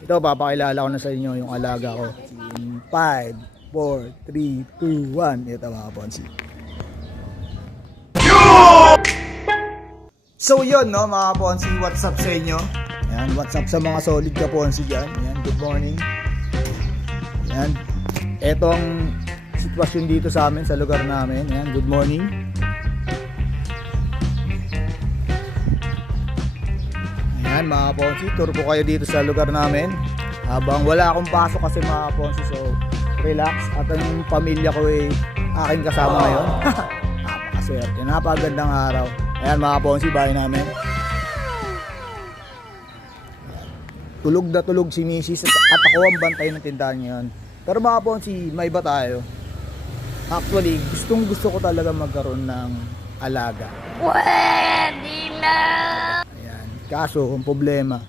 Ito, papakilala ko na sa inyo yung alaga ko. In 5, 4, 3, 2, 1. Ito mga Ponsi. So yun no mga Ponsi, what's up sa inyo? Yan, what's up sa mga solid ka Ponsi dyan. Yan, good morning. Yan, eto ang sitwasyon dito sa amin, sa lugar namin. Yan, good morning. Yan mga Ponsi, tour po kayo dito sa lugar namin. Habang wala akong pasok kasi mga Ponsi, so relax. At ang pamilya ko ay aking kasama ngayon. Napakaswerte, napagandang araw. Ayan mga Ponsi, bahay namin. Tulog na tulog si Mrs. at ako ang bantay ng tindahan ngayon. Pero mga Ponsi, may iba tayo. Actually, gusto ko talaga magkaroon ng alaga. Pwede na! Ayan. Kaso, ang problema,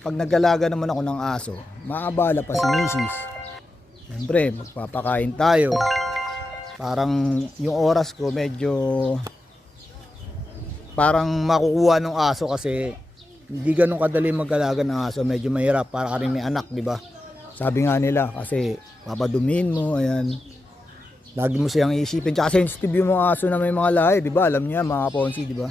pag nag-alaga naman ako ng aso, maabala pa si Mrs. Siyempre, magpapakain tayo. Parang yung oras ko medyo parang makukuha ng aso kasi hindi ganun kadali mag-alaga ng aso. Medyo mahirap para ka rin may anak, di ba? Sabi nga nila kasi papadumin mo, ayan. Lagi mo siyang isipin. Tsaka sensitive yung mga aso na may mga lahi, di ba? Alam niya mga Ponsi, di ba?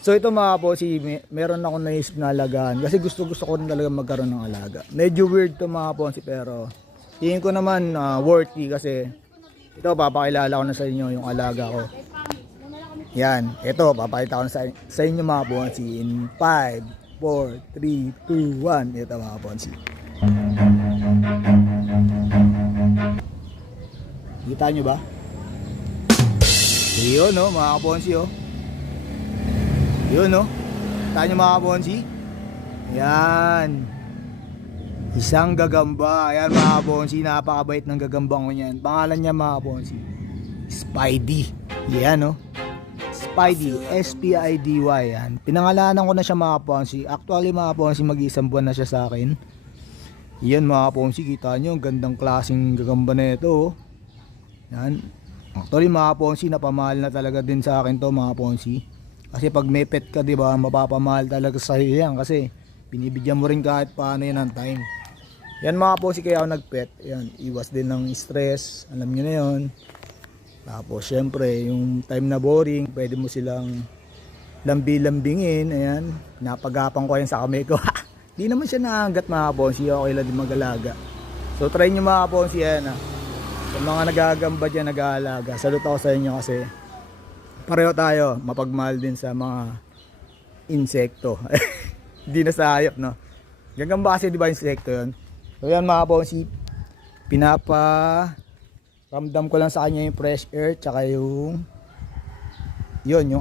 So ito mga Ponsi, meron akong naisip na alagaan kasi gusto ko rin talaga magkaroon ng alaga. Medyo weird to mga Ponsi pero tingin ko naman worthy kasi ito papakilala ko na sa inyo yung alaga ko. Yan, ito papakita ko na sa inyo mga Ponsi in 5, 4, 3, 2, 1. Ito mga Ponsi. Kita nyo ba? Yun no mga Ponsi oh. Yun no. Kita nyo mga Ponsi. Yan. Isang gagamba. Ayan mga Ponsi, napakabait ng gagambang ko niyan. Pangalan niya mga Ponsi, Spidey. Yan no. Spidey, S-P-I-D-Y. Yan. Pinangalanan ko na siya mga Ponsi. Actually mga Ponsi, mag-isang buwan na siya sa akin. Yan mga Ponsi, kita nyo, gandang klaseng gagamba na ito oh. Yan. Actually mga Ponsi, napamahal na talaga din sa akin to mga Ponsi. Kasi pag may pet ka, diba, mapapamahal talaga sa iyo yan. Kasi binibigyan mo rin kahit paano yan ang time. Yan mga Ponsi, kaya ako nagpet. Yan, iwas din ng stress. Alam nyo na yun. Tapos syempre, yung time na boring, pwede mo silang lambi-lambingin. Ayan, napagapang ko yan sa kamay ko. Di naman siya nakagat mga Ponsi. Okay lang din mag-alaga. So try nyo mga Ponsi yan ha. Sa mga nagagamba dyan, nag-aalaga, salute ako sa inyo kasi pareho tayo, mapagmahal din sa mga insekto. Hindi na sa hayop, no? Gagamba kasi, di ba, insekto yun? So yan mga Ponsi, ramdam ko lang sa kanya yung fresh air, tsaka yung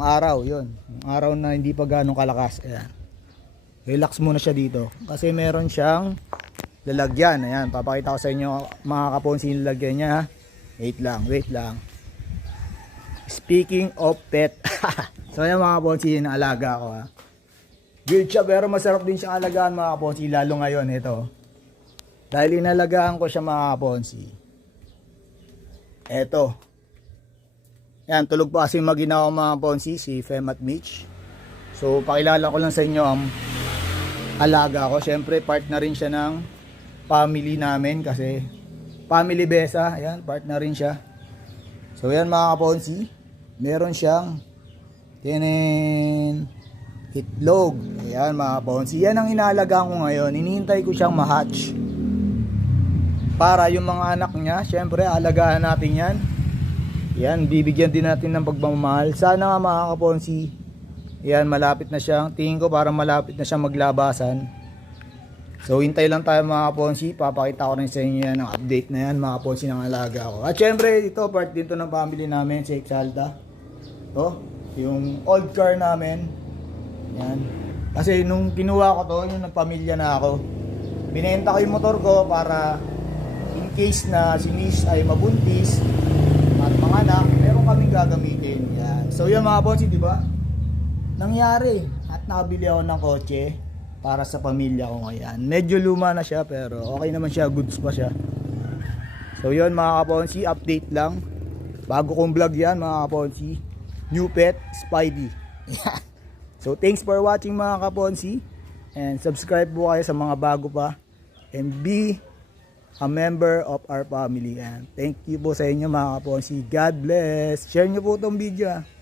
araw, yung araw na hindi pa ganong kalakas. Ayan. Relax muna siya dito kasi meron siyang lalagyan. Ayan, papakita ko sa inyo mga Kaponsi yung lalagyan niya ha. Wait lang. Speaking of pet. So ayan mga Kaponsi, yung alaga ko ha. Good siya pero masarap din siyang alagaan mga Kaponsi, lalo ngayon ito. Dahil inalagaan ko siya mga Kaponsi. Eto. Yan, tulog pa kasi maginawa mga Ponsi, si Fem at Mitch. So pakilala ko lang sa inyo ang alaga ko. Siyempre part na rin siya ng family namin kasi family besa. Ayan, part na rin siya. So yan mga Ponsi, meron siyang itlog. Ayan mga Ponsi, yan ang inaalagaan ko ngayon. Hinihintay ko siyang ma-hatch para yung mga anak niya, syempre alagaan natin yan. Yan, bibigyan din natin ng pagmamahal. Sana nga mga Kaponsi, yan, malapit na siyang, tingin ko parang malapit na siyang maglabasan. So hintay lang tayo mga Kaponsi, papakita ko rin sa inyo yan ang update na yan mga Kaponsi ng alaga ko. At syempre ito, part din to ng family namin, si Exalta. To, yung old car namin. Yan. Kasi nung kinuha ko to, yung nagpamilya na ako, binenta ko yung motor ko para in case na si Miss ay mabuntis at mga anak, meron kaming gagamitin. Yan. So yan mga Ponsi, di ba? Nangyari at nakabili ako ng kotse para sa pamilya ko ngayon. Medyo luma na siya pero okay naman siya, goods pa siya. So yun mga Kaponsi, update lang. Bago kong vlog yan mga Kaponsi. New pet, Spidey. So thanks for watching mga Kaponsi. And subscribe po kayo sa mga bago pa. And be a member of our family. And thank you po sa inyo mga kaponsi. God bless. Share nyo po itong video.